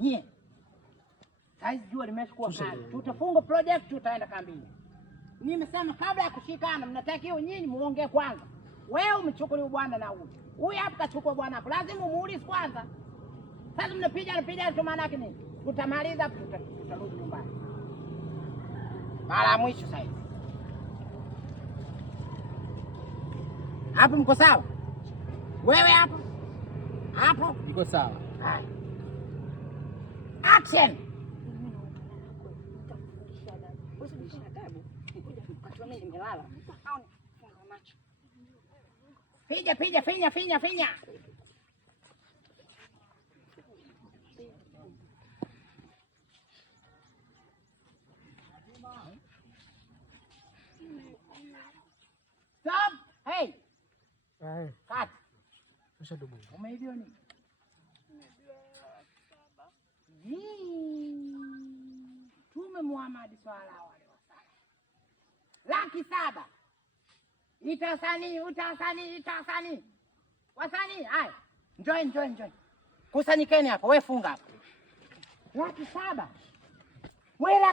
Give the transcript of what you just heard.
Nyie. Saizi jua limeshukua kali. Tutafunga project tutaenda kambini. Nimesema kabla ya kushikana mnatakiwa nyinyi muongee kwanza. Wewe umechukuliwa bwana na huyu. Huyu hapa kachukua bwana hapo. Lazima muulize kwanza. Sasa mnapiga tu maana yake nini? Tutamaliza tutarudi nyumbani. Mara mwisho sasa. Hapo mko sawa? Wewe hapo? Hapo? Niko sawa. Hai. Action. Piga finya. Stop. Hey. Cut. Umeibiwa nini? Mtume Muhammad sallallahu alaihi wasallam. 700,000. Itasani. Wasani, haya. Njoo. Kusanyikeni hapo, wewe funga hapo. 700,000. Wewe